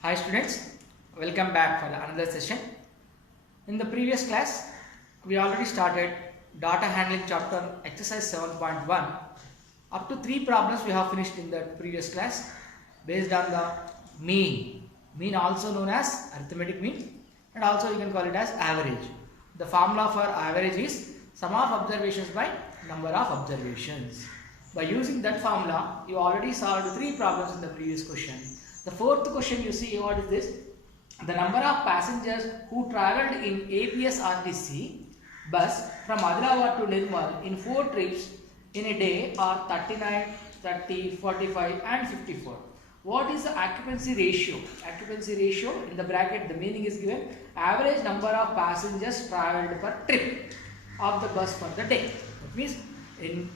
Hi students, welcome back for another session. In the previous class, we already started data handling chapter exercise 7.1. Up to 3 problems we have finished in the previous class based on the mean also known as arithmetic mean, and also you can call it as average. The formula for average is sum of observations by number of observations. By using that formula, you already solved 3 problems in the previous question. The fourth question, you see, what is this? The number of passengers who travelled in APSRTC bus from Adilabad to Nirmal in 4 trips in a day are 39, 30, 45 and 54. What is the occupancy ratio? Occupancy ratio, in the bracket the meaning is given, average number of passengers travelled per trip of the bus for the day. That means in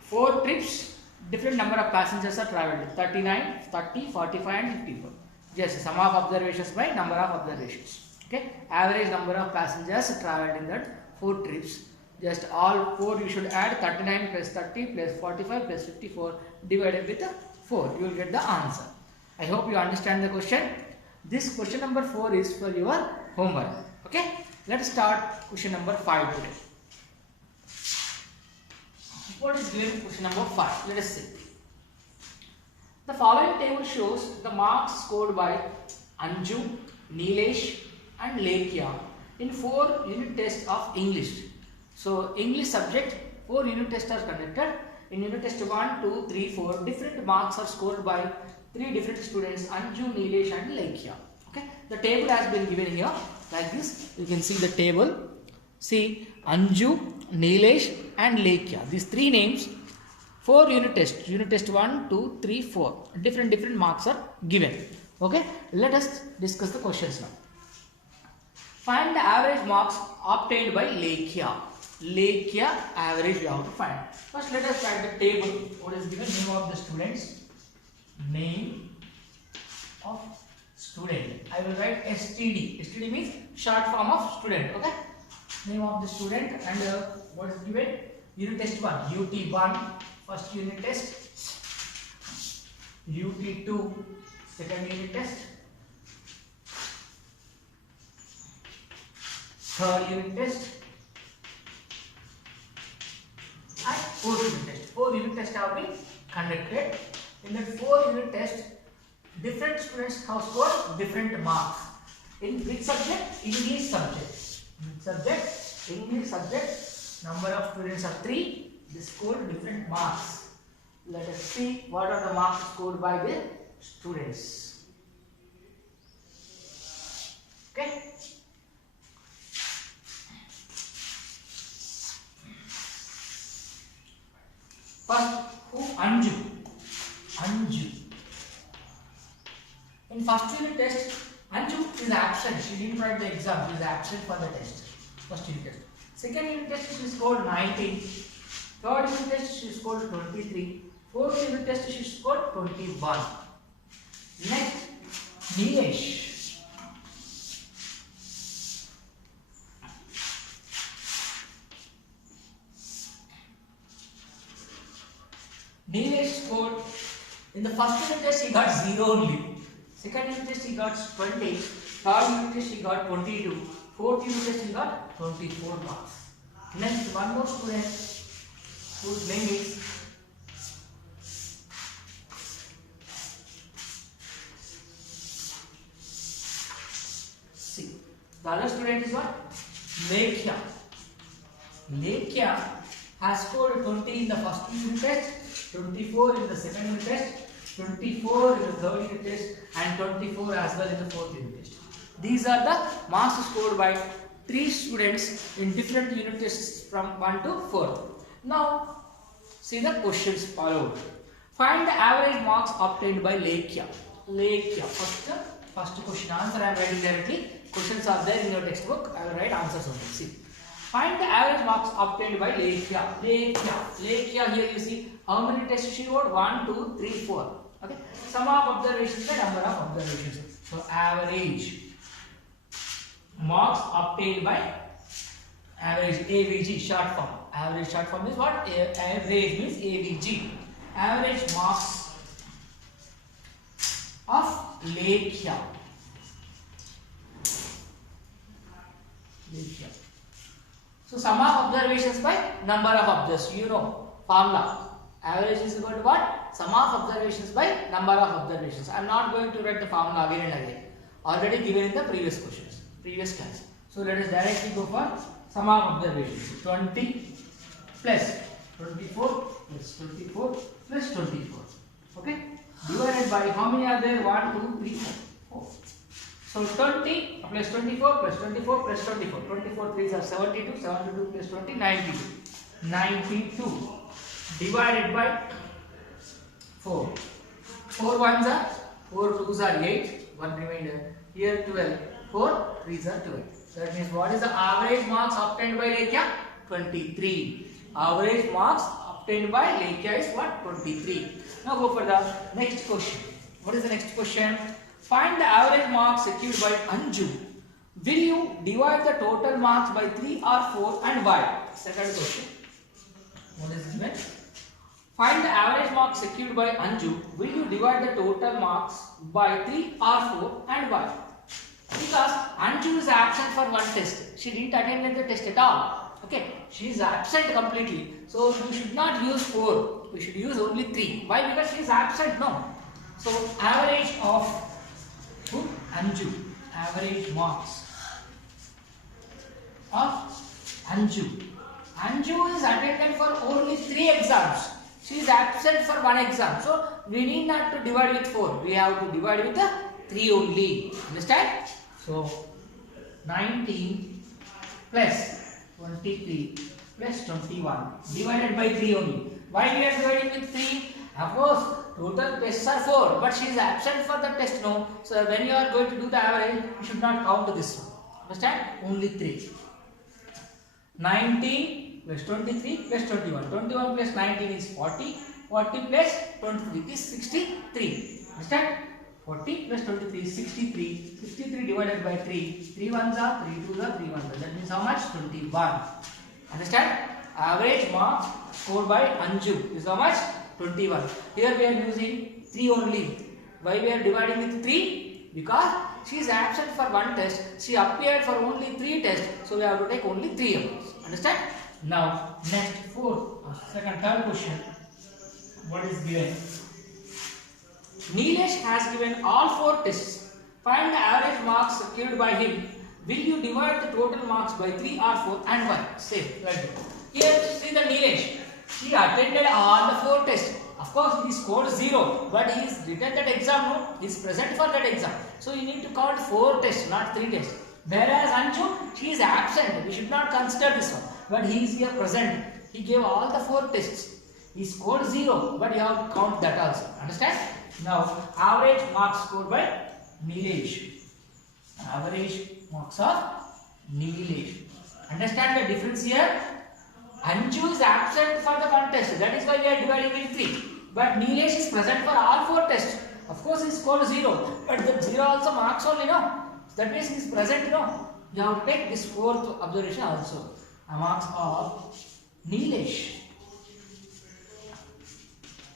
4 trips, different number of passengers are travelled, 39, 30, 45 and 54. Just sum of observations by number of observations. Okay, average number of passengers travelled in that 4 trips. Just all 4 you should add, 39 plus 30 plus 45 plus 54 divided with 4. You will get the answer. I hope you understand the question. This question number 4 is for your homework. Okay, let's start question number 5 today. What is given question number 5? Let us see. The following table shows the marks scored by Anju, Nilesh and Lekya in 4 unit tests of English. So, English subject 4 unit tests are conducted. In unit test 1, 2, 3, 4, different marks are scored by 3 different students, Anju, Nilesh and Lekya. Okay, the table has been given here like this. You can see the table. See, Anju, Nilesh and Lekya. These 3 names, 4 unit tests. Unit test 1, 2, 3, 4. Different marks are given. Okay, let us discuss the questions now. Find the average marks obtained by Lekya. Lekya average we have to find. First, let us write the table. What is given? Name of the students. Name of student. I will write STD. STD means short form of student. Okay. Name of the student and what is given? Unit test 1, UT1, first unit test, UT2, second unit test, third unit test, and fourth unit test. 4 unit tests have been conducted. In that 4 unit test, different students have scored different marks. In which subject? English subject. English subject, number of students are 3, they scored different marks. Let us see what are the marks scored by the students. Okay. First, who? Anju. In first unit test, Anju is absent. She didn't write the exam. She is absent for the test. First unit test. Second unit test, she scored 19. Third unit test, she scored 23. Fourth unit test, she scored 21. Next, Nilesh. Nilesh scored, in the first unit test, he got 0 only. Second unit test, he got 20. Third unit test, he got 22. Fourth unit test, he got 24 marks. Next, one more student whose name is see. The other student is what? Lekya. Lekya has scored 20 in the first unit test, 24 in the second unit test, 24 in the third unit test, and 24 as well in the fourth unit test. These are the marks scored by 3 students in different unit tests from 1 to 4. Now, see the questions followed. Find the average marks obtained by Lekya. First question. Answer I am writing directly. Questions are there in your textbook. I will write answers only. See. Find the average marks obtained by Lekya. Lekya, here you see how many tests she wrote? 1, 2, 3, 4. Okay. Sum of observations by number of observations. So, average marks obtained by average, AVG, short form. Average short form is what? Average means AVG. Average marks of Lekhya. So sum of observations by number of observations. You know formula. Average is equal to what? Sum of observations by number of observations. I am not going to write the formula again and again. Already given in the previous questions, previous class. So let us directly go for sum of observations. 20 plus 24 plus 24 plus 24. Okay. Divided by how many are there? 1, 2, 3, 4. So 20 plus 24 plus 24 plus 24. 24 3s are 72. 72 plus 20, 92. 92 divided by 4. 4 1s are 4 2s are 8. 1 remainder. Here 12. 4 3s are 12. So that means what is the average marks obtained by Lekhya? 23. Average marks obtained by Lekhya is what? 23. Now go for the next question. What is the next question? Find the average marks secured by Anju. Will you divide the total marks by 3 or 4 and why? Second question. What is this meant? Find the average marks secured by Anju. Will you divide the total marks by 3 or 4 and why? Because Anju is absent for one test. She didn't attend the test at all. Okay, she is absent completely. So we should not use 4. We should use only 3. Why? Because she is absent. No. So average of Anju. Average marks of Anju. Anju is attended for only 3 exams. She is absent for 1 exam. So we need not to divide with 4. We have to divide with 3 only. Understand? So 19 plus 23 plus 21 divided by 3 only. Why we are dividing with 3? Of course, total tests are 4, but she is absent for the test. No. So when you are going to do the average, you should not count this one. Understand? Only 3. 19 plus 23 plus 21. 21 plus 19 is 40. 40 plus 23 is 63. Understand? 40 plus 23 is 63. 63 divided by 3. 3 1s are 3 2s are 3 1s are. That means how much? 21. Understand? Average marks scored by Anju is how much? 21. Here we are using 3 only. Why we are dividing with 3? Because she is absent for 1 test. She appeared for only 3 tests. So we have to take only 3 hours. Understand? Now next third question. What is given? Nilesh has given all 4 tests. Find the average marks secured by him. Will you divide the total marks by 3 or 4 and why? Same. Right. Here see the Nilesh. He attended all the 4 tests. Of course, he scored 0, but he is written that exam. No, he is present for that exam. So you need to count 4 tests, not 3 tests. Whereas Anju, she is absent. We should not consider this one. But he is here present. He gave all the 4 tests. He scored 0, but you have to count that also. Understand? Now, average marks scored by Nilesh. Average marks of Nilesh. Understand the difference here? Anju is absent for the 1 test. That is why we are dividing in 3. But Nilesh is present for all 4 tests. Of course, he scored 0. But the 0 also marks only, no? That means he is present, no? You have to take this 4th observation also. Marks of Nilesh.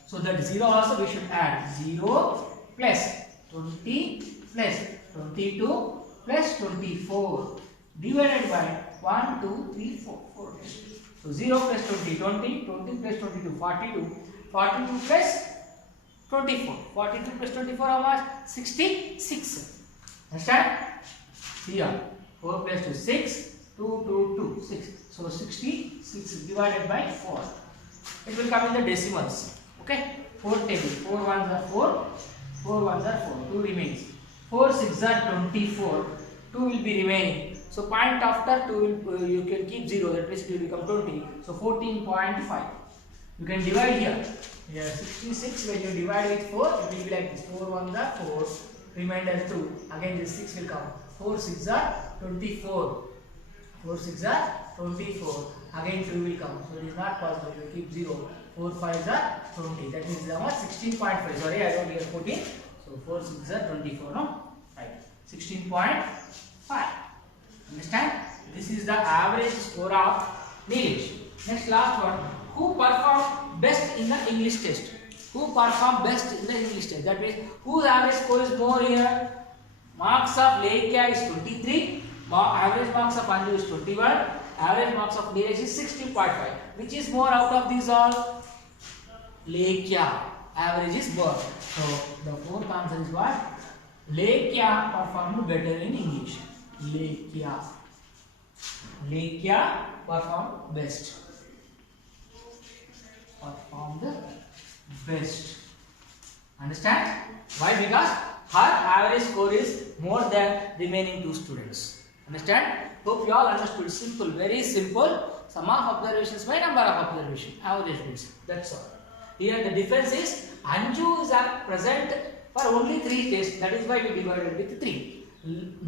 So that 0 also we should add. 0 plus 20 plus 22 plus 24 divided by 1, 2, 3, 4. 4 tests. So 0 plus 20, 20, 20 plus 22, 42, 42 plus 24, 42 plus 24 how much? 66. Understand? Here, 4 plus 2, 6, 2, 2, 2, 6. So 66 divided by 4. It will come in the decimals. Okay? 4 table, 4 1s are 4, 4 1s are 4, 2 remains. 4 6s are 24, 2 will be remaining. So point after 2 you can keep 0, that means it will become 20. So 14.5. You can divide here. Here 66 when you divide with 4, it will be like this. 4 1s are 4, remainder 2. Again this 6 will come. 4 6s are 24. 4 6s are 24. Again 2 will come. So it is not possible. You keep 0. 4 5s are 20. That means how much? 16.5. Sorry, I don't hear 14. So 4 6s are 24. No? Right. 16.5. Understand? This is the average score of Nilesh. Next, last one. Who performed best in the English test? Who perform best in the English test? That means whose average score is more here? Marks of Lekya is 23. Average marks of Anju is 21. Average marks of Neeraj is 60.5. Which is more out of these all? Lekya. Average is more. So the fourth answer is what? Lekya performed better in English. Lekya performed best. Performed best. Understand? Why? Because her average score is more than remaining two students. Understand? Hope you all understood. Simple, very simple. Sum of observations by number of observations. Average means. That's all. Here the difference is Anju is present for only 3 tests. That is why we divided with 3.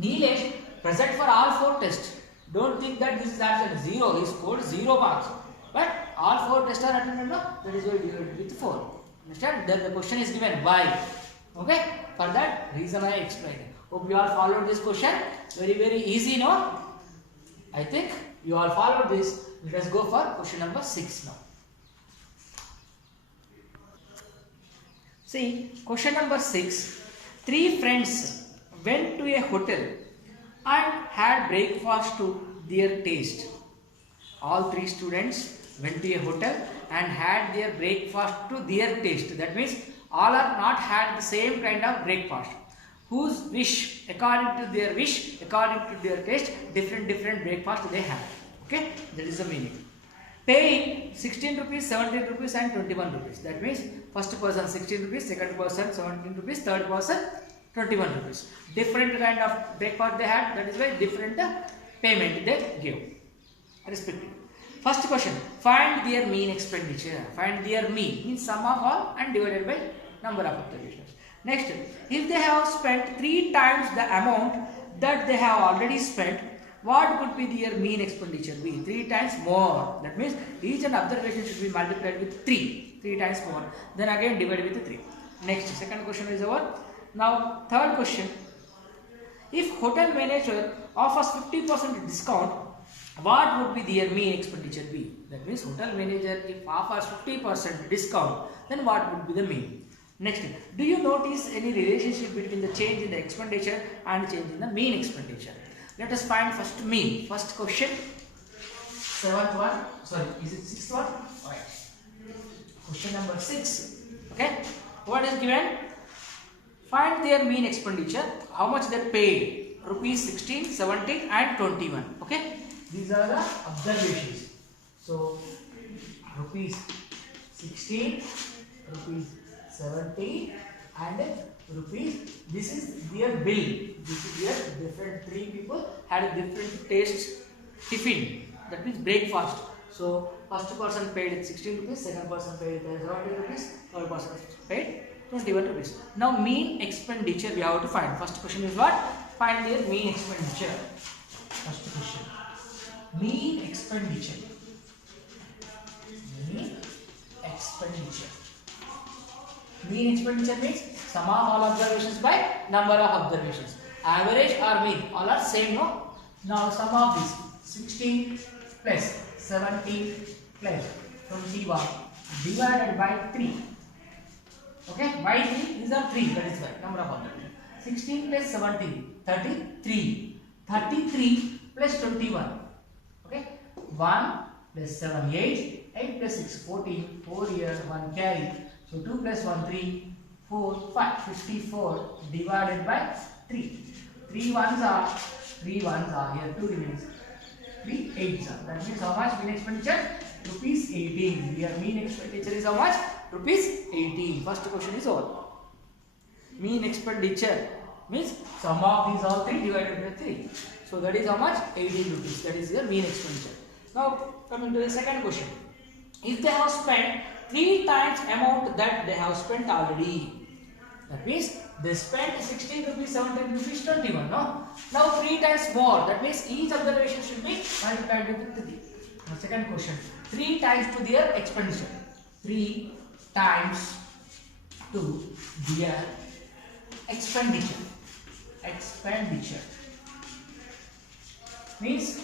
Neelesh present for all 4 tests. Don't think that this is actually 0. He scored 0 marks. But all 4 tests are attended. No? That is why we divided with 4. Understand? Then the question is given why. Okay? For that reason I explained. Hope you all followed this question. Very easy, no? I think you all followed this. Let us go for question number 6 now. See, question number 6. 3 friends went to a hotel and had breakfast to their taste. All 3 students went to a hotel and had their breakfast to their taste. That means all are not had the same kind of breakfast. Whose wish, according to their wish, according to their taste, different breakfast they have. Okay, that is the meaning. Paying 16 rupees, 17 rupees and 21 rupees. That means first person 16 rupees, second person 17 rupees, third person 21 rupees. Different kind of breakfast they had. That is why different payment they give. Respectively. First question, find their mean expenditure. Find their mean means sum of all and divided by number of observations. Next, if they have spent 3 times the amount that they have already spent, what could be their mean expenditure be? 3 times more. That means each and observation should be multiplied with 3 times more. Then again divided with 3. Next, second question is over. Now, third question. If hotel manager offers 50% discount, what would be their mean expenditure be? That means hotel manager if offers 50% discount, then what would be the mean? Next, do you notice any relationship between the change in the expenditure and change in the mean expenditure? Let us find first mean. First question, 7th one. Sorry, is it 6th one? Alright. Question number 6. Okay. What is given? Find their mean expenditure. How much they paid? Rupees 16, 17 and 21. Okay. These are the observations. So, rupees 16, rupees 17 and rupees. This is their bill. This is their different 3 people had different tastes tiffin. That means breakfast. So, first person paid 16 rupees, second person paid 17 rupees, third person paid 21 rupees. Now, mean expenditure we have to find. First question is what? Find their mean expenditure. First question. Mean expenditure. Mean expenditure. Mean expenditure means sum of all observations by number of observations. Average or mean, all are same, no? Now sum of this 16 plus 17 plus 21 divided by 3. Okay, by 3, these are 3, that is why number of observations. 16 plus 17, 33. 33 plus 21. Okay, 1 plus 7, 8. 8 plus 6, 14. 4 here, 1 carry. So 2 plus 1, 3, 4, 5, 54 divided by 3. 3 ones are here, 2 remains. 3 8s are. That means how much mean expenditure? Rupees 18. Here mean expenditure is how much? Rupees 18. First question is over. Mean expenditure means sum of these all 3 divided by 3. So that is how much? 18 rupees. That is your mean expenditure. Now coming to the second question. If they have spent 3 times amount that they have spent already. That means they spent 16 rupees, 17 rupees, 21. No? Now 3 times more. That means each observation should be multiplied with 3. Now second question. 3 times to their expenditure. 3 times to their expenditure. Expenditure. Means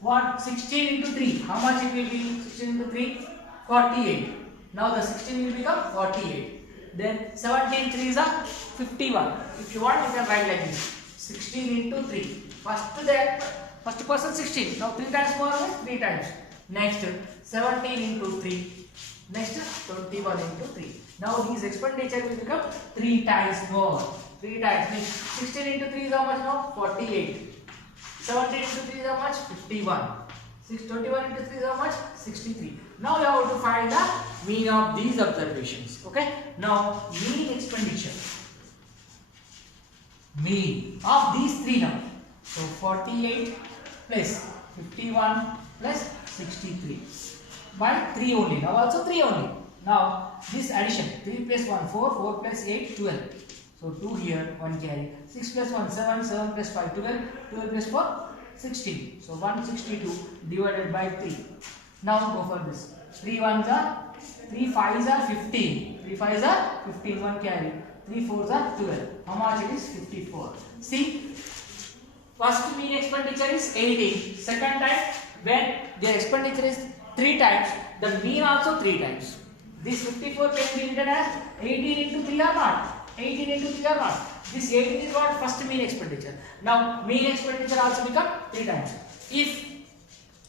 what? 16 into 3. How much it will be? 16 into 3? 48. Now the 16 will become 48. Then 17 3s are 51. If you want, you can write like this: 16 into 3. First person 16. Now 3 times more means 3 times. Next 17 into 3. Next 21 into 3. Now these expenditure will become 3 times more. 3 times means 16 into 3 is how much now? 48. 17 into 3 is how much? 51. 21 into 3 is how much? 63. Now we have to find the mean of these observations. Okay. Now mean expenditure. Mean of these three now. So 48 plus 51 plus 63 by 3 only. Now also 3 only. Now this addition 3 plus 1 4, 4 plus 8 12. So 2 here, 1 carry. 6 plus 1 7, 7 plus 5 12, 12 plus 4 16. So 162 divided by 3. Now go for this. 3 1s are 3 5s are 15. 3 5s are 15, 1 carry. 3 4s are 12. How much it is? 54. See, first mean expenditure is 18. Second time, when the expenditure is 3 times, the mean also 3 times. This 54 can be written as 18 into 3 or not? 18 into 3 or not? This 18 is what? First mean expenditure. Now mean expenditure also become 3 times. If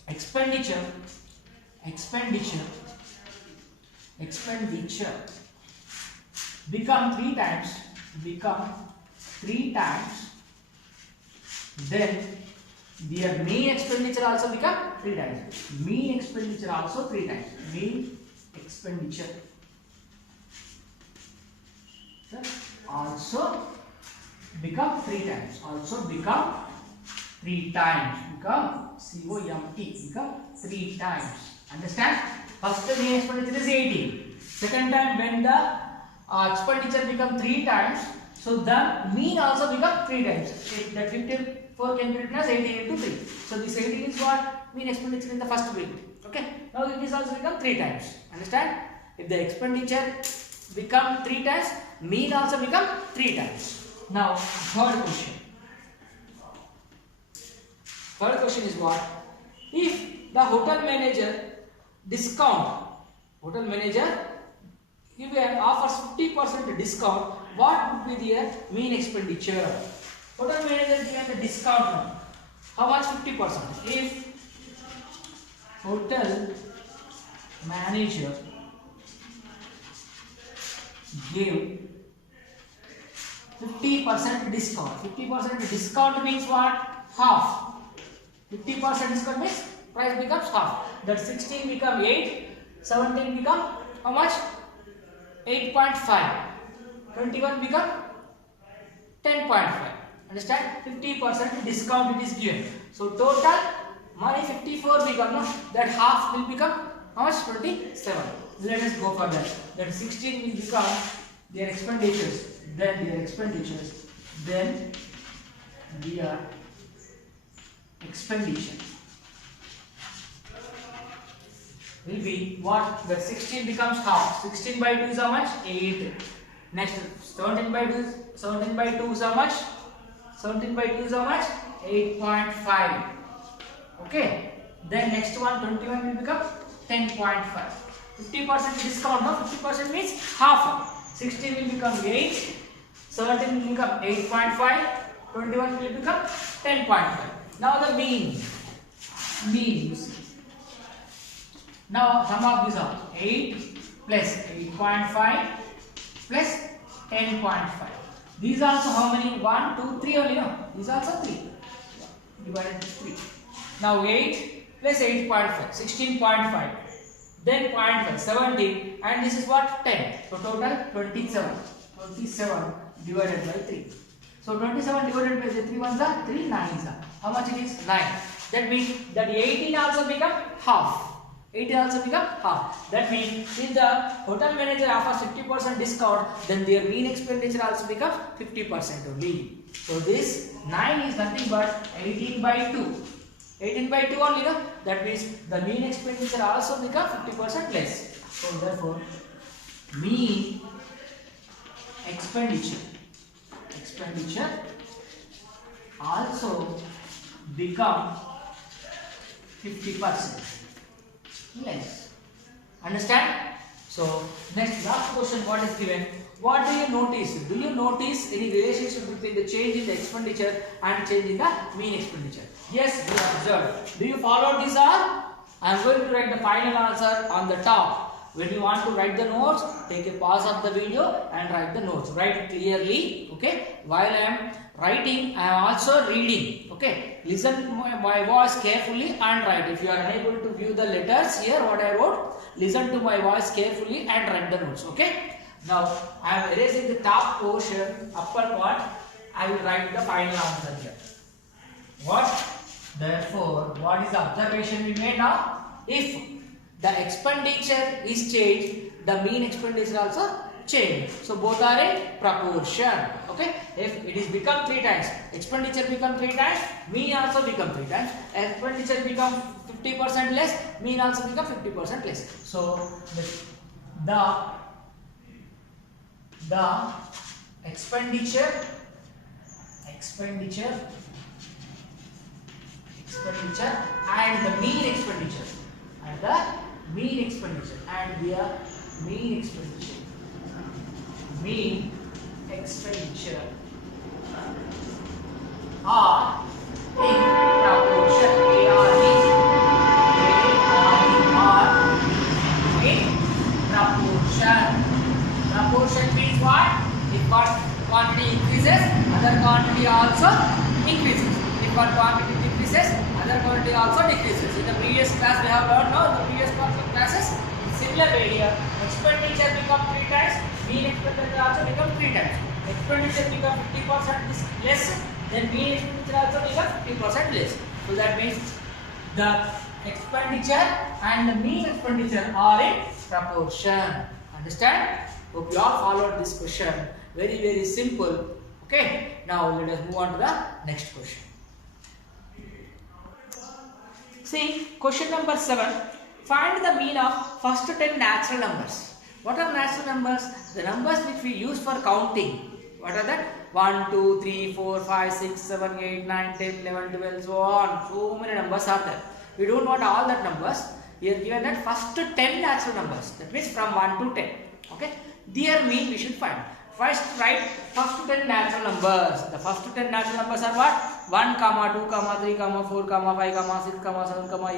expenditure become 3 times, then their mean expenditure also become 3 times. Mean expenditure also 3 times. Mean expenditure also become 3 times. Also become 3 times. Become COMT. Become 3 times. Understand? First the mean expenditure is 18. Second time when the expenditure become 3 times, so the mean also become 3 times. That 54 can be written as 18 into 3. So this 18 is what? Mean expenditure in the first week. Okay. Now it is also become 3 times. Understand? If the expenditure become 3 times, mean also become 3 times. Now third question. Third question is what? If the hotel manager give an offers 50% discount, what would be their mean expenditure? Hotel manager given the discount now. How much? 50%. If hotel manager give 50% discount. 50% discount means what? Half. 50% discount means price becomes half. That 16 become 8, 17 become how much? 8.5. 21 become 10.5. Understand? 50% discount it is given. So total money 54 become, no? That half will become how much? 27. Let us go for that. That 16 will become their expenditures. Then their expenditure will be what? That 16 becomes half. 16 by 2 is how much? 8. Next 17 by 2 is how much? 17 by 2 is how much? 8.5. Okay. Then next one 21 will become 10.5. 50% discount, no? 50% means half. 16 will become 8. 17 will become 8.5. 21 will become 10.5. Now the mean you see. Now sum of this up. 8 plus 8.5 plus 10.5. These also how many? 1, 2, 3 only, no? These also 3. Divided by 3. Now 8 plus 8.5, 16.5. Then 0.5, 17, and this is what? 10. So total 27. 27 divided by 3. So 27 divided by 3 ones are 3 9s are. How much it is? 9. That means that 18 also become half. 18 also become half. That means if the hotel manager offers 50% discount, then their mean expenditure also becomes 50% only. So this 9 is nothing but 18 by 2. 18 by 2 only, no? That means the mean expenditure also becomes 50% less. So therefore, mean expenditure also become 50% less. Understand? So next last question, what is given? what do you notice? Do you notice any relationship between the change in the expenditure and change in the mean expenditure? Yes, we observed. Do you follow this all? I am going to write the final answer on the top. When you want to write the notes, take a pause of the video and write the notes. Write it clearly. Okay. While I am writing, I am also reading. Okay. Listen to my voice carefully and write. If you are unable to view the letters here, what I wrote, listen to my voice carefully and write the notes. Okay. Now I am erasing the top portion, upper part. I will write the final answer here. What? Therefore, what is the observation we made now? If the expenditure is changed, the mean expenditure also changed. So both are in proportion. Okay. If it is become 3 times, expenditure become 3 times, mean also become 3 times. Expenditure become 50% less, mean also become 50% less. So the expenditure and the mean expenditure and the mean expenditure are in proportion. They are in proportion. Proportion means what? If one quantity increases, other quantity also increases. If one quantity decreases, other quantity also decreases. In the previous class we have learned now, in the previous classes, in similar way here, expenditure become 3 times, mean expenditure also become 3 times. Expenditure become 50% less, then mean expenditure also become 50% less. So that means the expenditure and the mean expenditure are in proportion. Understand? Hope you all followed this question. Very simple. Okay. Now let us move on to the next question. See, question number 7. Find the mean of first 10 natural numbers. What are natural numbers? The numbers which we use for counting. What are that? 1, 2, 3, 4, 5, 6, 7, 8, 9, 10, 11, 12, so on. So many numbers are there. We don't want all that numbers. Here given that first 10 natural numbers. That means from 1 to 10. Okay. Their mean we should find. First write first 10 natural numbers. The first 10 natural numbers are what? 1, 2, 3, 4, 5, 6, 7,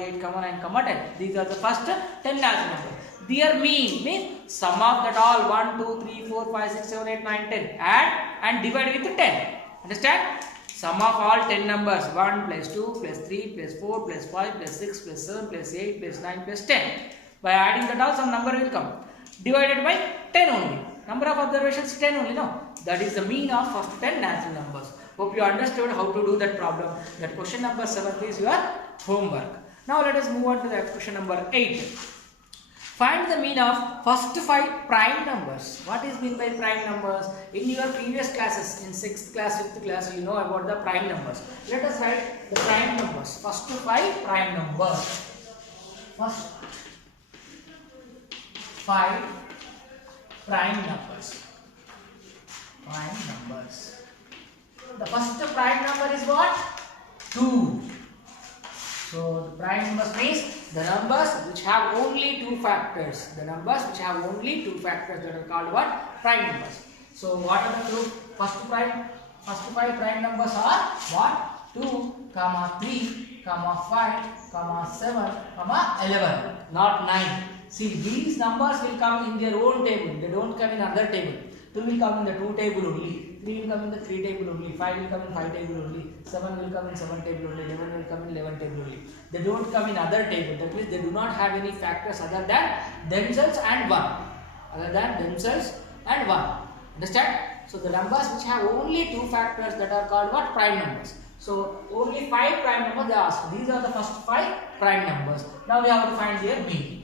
8, 9, 10. These are the first 10 natural numbers. Their mean means sum of that all 1, 2, 3, 4, 5, 6, 7, 8, 9, 10. Add and divide with 10. Understand? Sum of all 10 numbers 1 plus 2 plus 3 plus 4 plus 5 plus 6 plus 7 plus 8 plus 9 plus 10. By adding that all some number will come. Divided by 10 only. Number of observations 10 only, no? That is the mean of first 10 natural numbers. Hope you understood how to do that problem. That question number 7 is your homework. Now let us move on to the question number 8. Find the mean of first 5 prime numbers. What is mean by prime numbers? In your previous classes, in 6th class, 5th class, you know about the prime numbers. Let us write the prime numbers. First 5 prime numbers. First 5 prime numbers. Prime numbers. The first prime number is what? 2. So the prime numbers means the numbers which have only 2 factors. The numbers which have only 2 factors, that are called what? Prime numbers. So what are the two first 5 prime numbers are what? 2, 3, 5, 7, 11. Not 9. See, these numbers will come in their own table. They don't come in other table. 2 will come in the 2 table only. 3 will come in the 3 table only. 5 will come in 5 table only. 7 will come in 7 table only. 11 will come in 11 table only. They don't come in other table. That means they do not have any factors other than themselves and 1. Other than themselves and 1. Understand? So the numbers which have only 2 factors, that are called what? Prime numbers. So only 5 prime numbers they ask. These are the first 5 prime numbers. Now we have to find their mean.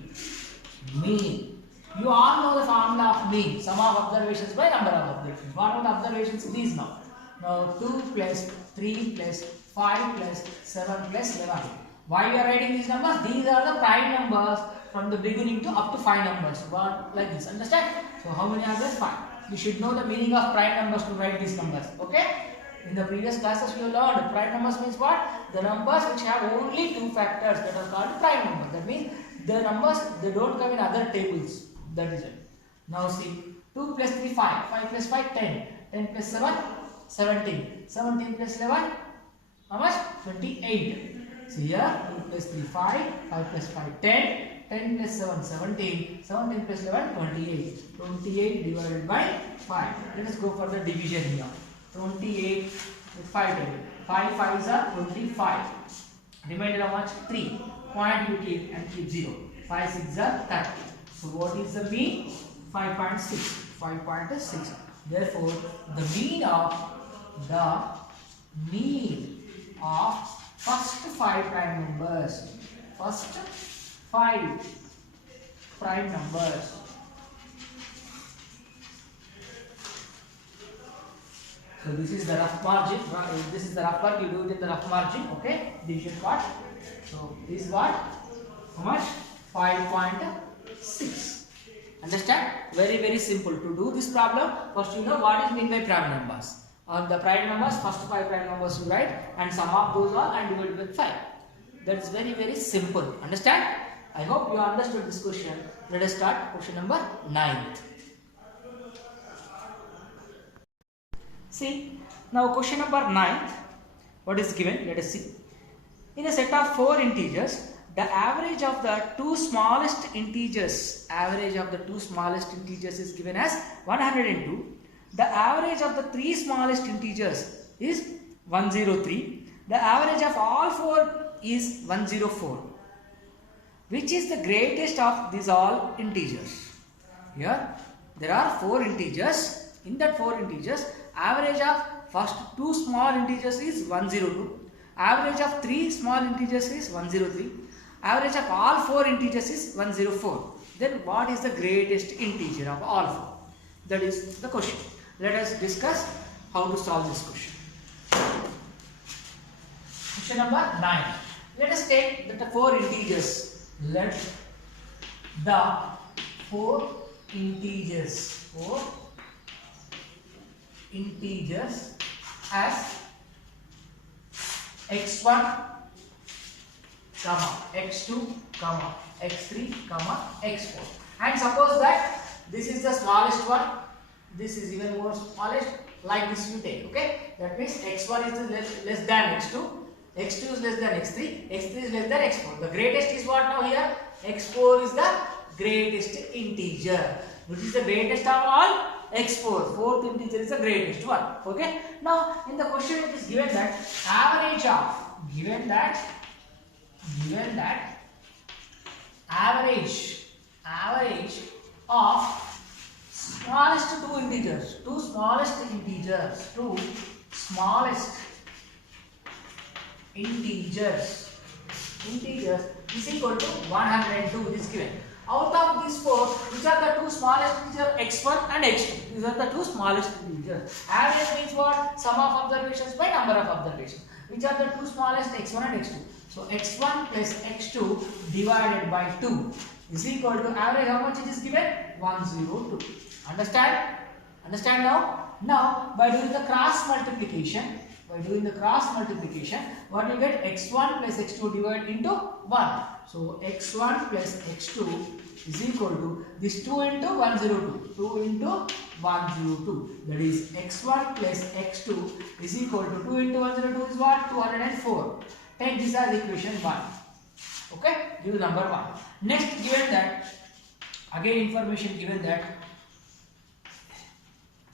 Mean. You all know the formula of mean. Sum of observations by number of observations. What are the observations? These now. Now 2 plus 3 plus 5 plus 7 plus 11. Why we are writing these numbers? These are the prime numbers from the beginning to up to 5 numbers. What, like this. Understand? So how many are there? 5. You should know the meaning of prime numbers to write these numbers. Okay? In the previous classes we learned prime numbers means what? The numbers which have only 2 factors, that are called prime numbers. That means the numbers, they don't come in other tables. That is it. Now see, 2 plus 3, 5. 5 plus 5, 10. 10 plus 7, 17. 17 plus 11, how much? 28. So here 2 plus 3, 5. 5 plus 5, 10. 10 plus 7, 17. 17 plus 11, 28. 28 divided by 5. Let us go for the division here. 28 with 5 taken. 5 5s are 25. Remainder how much? 3. Point you keep and keep 0. 5 6s are 30. So what is the mean? 5.6. 5.6. Therefore, the mean of first 5 prime numbers. First 5 prime numbers. So this is the rough margin. This is the rough part. You do it in the rough margin. Okay. Division part. So this is what? How much? 5.6. Understand? Very simple. To do this problem, first you know what is meant by prime numbers. On the prime numbers, first 5 prime numbers you write and sum of those all and divide with 5. That is very simple. Understand? I hope you understood this question. Let us start question number 9. See, now question number 9. What is given? Let us see. In a set of 4 integers, the average of the two smallest integers is given as 102. The average of the 3 smallest integers is 103. The average of all 4 is 104. Which is the greatest of these all integers? Here there are 4 integers. In that 4 integers, average of first 2 small integers is 102. Average of 3 small integers is 103. Average of all 4 integers is 104. Then what is the greatest integer of all 4? That is the question. Let us discuss how to solve this question. Question number 9. Let us take the 4 integers. Let the 4 integers as x1, x2, x3, x4. And suppose that this is the smallest one, this is even more smallest, like this you take, okay? That means x1 is less than x2, x2 is less than x3, x3 is less than x4. The greatest is what now here? x4 is the greatest integer. Which is the greatest of all? x4. Fourth integer is the greatest one. Okay. Now in the question it is given that average of smallest two smallest integers is equal to 102. It is given. Out of these 4, which are the 2 smallest integers? x1 and x2. These are the 2 smallest integers. Average means what? Sum of observations by number of observations. Which are the 2 smallest? x1 and x2. So x1 plus x2 divided by 2 is equal to average. How much it is given? 102. Understand? Understand now? Now by doing the cross multiplication, what you get? x1 plus x2 divided into 1. So x1 plus x2 is equal to this 2 into 102. 2 into 102. That is x1 plus x2 is equal to 2 into 102 is what? 204. Take this as equation 1. Okay? Give number 1. Next, given that, again information given that,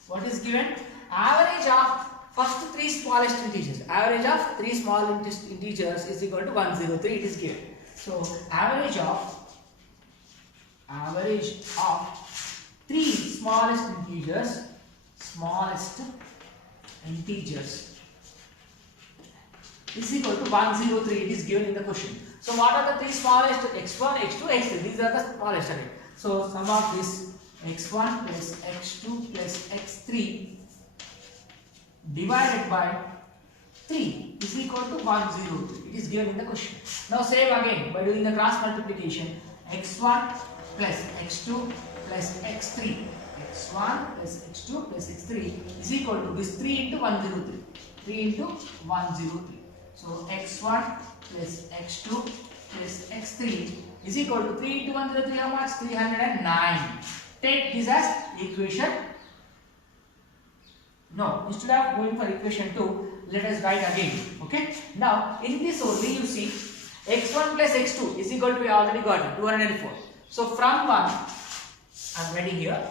what is given? Average of first 3 smallest integers. Average of 3 small integers is equal to 103. It is given. So average of 3 smallest integers is equal to 103. It is given in the question. So what are the 3 smallest? x1, x2, x3. These are the smallest. So sum of this x1 plus x2 plus x3 divided by 3 is equal to 103. It is given in the question. Now same again by doing the cross multiplication. x1 plus x2 plus x3. x1 plus x2 plus x3 is equal to this 3 into 103. 3 into 103. So x1 plus x2 plus x3 is equal to 3 into 103. How much? 309. take this as equation. No, instead of going for equation 2, let us write again. Okay. Now in this only you see x1 plus x2 is equal to, we already got it, 204. So from 1, I am writing here.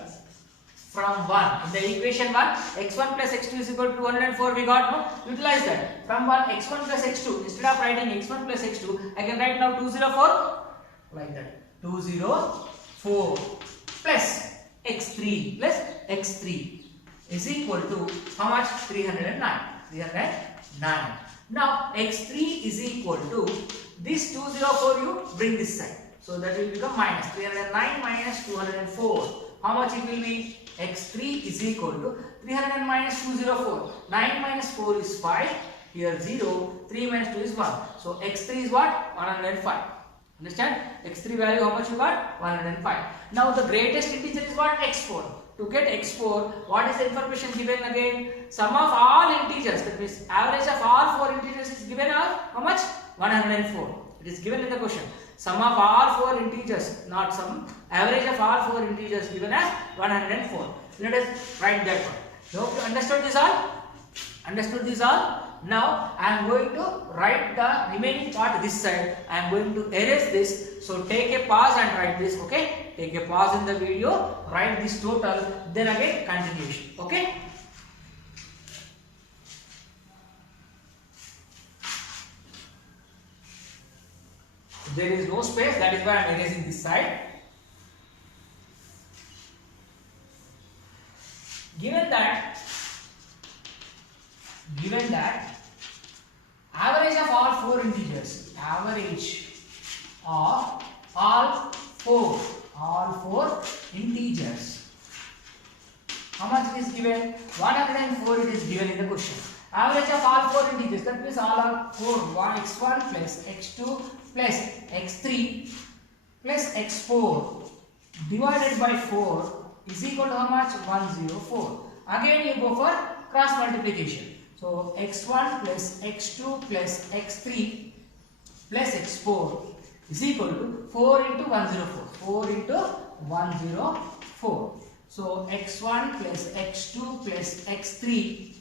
From 1, in the equation 1, x1 plus x2 is equal to 204, we got, no? Utilize that. From 1, x1 plus x2, instead of writing x1 plus x2, I can write now 204, like that. 204 plus x3 is equal to how much? 309. 309. Now x3 is equal to this 204, you bring this side. So that will become minus 309 minus 204. How much it will be? X3 is equal to 309 minus 204. 9 minus 4 is 5. Here 0. 3 minus 2 is 1. So x3 is what? 105. Understand? x3 value how much you got? 105. Now the greatest integer is what? x4. To get x4, what is the information given again? Sum of all integers. That means average of all 4 integers is given as how much? 104. It is given in the question. Sum of all 4 integers, not sum. Average of all 4 integers given as 104. Let us write that one. So you understood this all? Understood this all? Now I am going to write the remaining part this side. I am going to erase this. So take a pause and write this. Okay? Take a pause in the video. Write this total. Then again continuation. Okay? There is no space. That is why I am erasing this side. Given that average of all 4 integers, average of all four integers, how much is given? 104 it is given in the question. Average of all 4 integers, that means all are 4, x1 plus x2 plus x3 plus x4 divided by 4 is equal to how much? 104. Again you go for cross multiplication. So x1 plus x2 plus x3 plus x4 is equal to 4 into 104. 4 into 104. So x1 plus x2 plus x3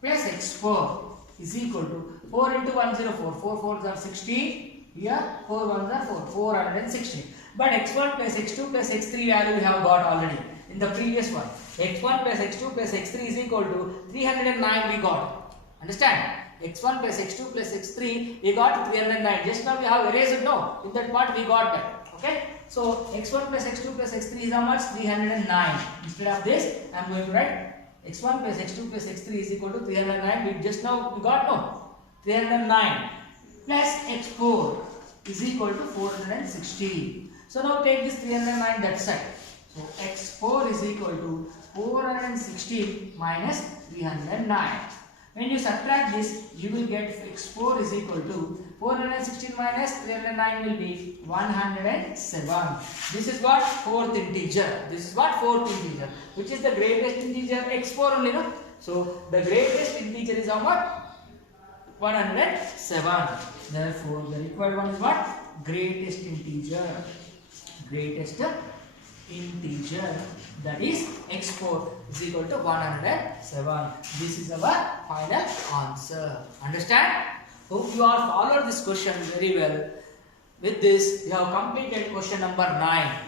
plus x4 is equal to 4 into 104. 4 4s are 16. Here 4 1s are 4. 416. But x1 plus x2 plus x3 value we have got already in the previous one. x1 plus x2 plus x3 is equal to 309 we got. Understand? x1 plus x2 plus x3 we got 309. Just now we have erased it. No. In that part we got that. Okay. So x1 plus x2 plus x3 is how much? 309. Instead of this I am going to write x1 plus x2 plus x3 is equal to 309. We just now we got no 309 plus x4 is equal to 416. So now take this 309 that side. So x4 is equal to 416 minus 309. When you subtract this, you will get x4 is equal to 416 minus 309 will be 107. This is what? Fourth integer. This is what? Fourth integer. Which is the greatest integer? x4 only, no? So the greatest integer is how much? 107. Therefore, the required one is what? Greatest integer. Greatest integer, that is x4 is equal to 107. This is our final answer. Understand? Hope you all followed this question very well. With this, we have completed question number 9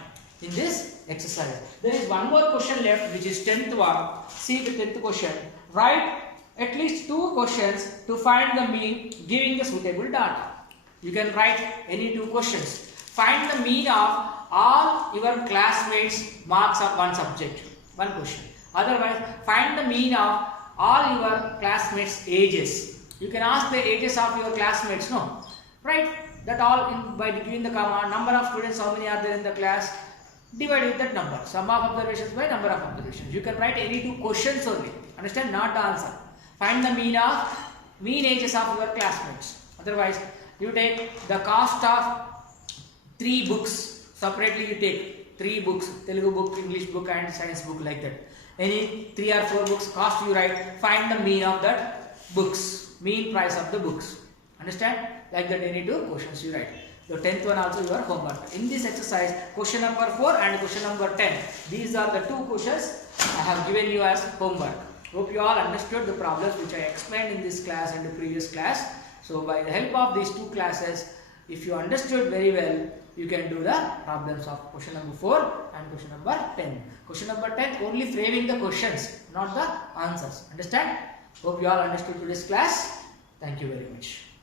in this exercise. There is one more question left, which is 10th one. See the 10th question. Write at least 2 questions to find the mean giving the suitable data. You can write any 2 questions. Find the mean of all your classmates' marks of one subject. One question. Otherwise, find the mean of all your classmates' ages. You can ask the ages of your classmates, no? Right? That all by giving the number of students, how many are there in the class? Divide with that number. Sum of observations by number of observations. You can write any 2 questions only. Understand? Not the answer. Find the mean ages of your classmates. Otherwise, you take the cost of 3 books. Separately you take 3 books, Telugu book, English book and science book, like that. Any 3 or 4 books cost you write, find the mean of that books, mean price of the books. Understand? Like that any 2 questions you write. The 10th one also your homework. In this exercise, question number 4 and question number 10. These are the two questions I have given you as homework. Hope you all understood the problems which I explained in this class and the previous class. So by the help of these two classes, if you understood very well, you can do the problems of question number 4 and question number 10. Question number 10 only framing the questions, not the answers. Understand? Hope you all understood today's class. Thank you very much.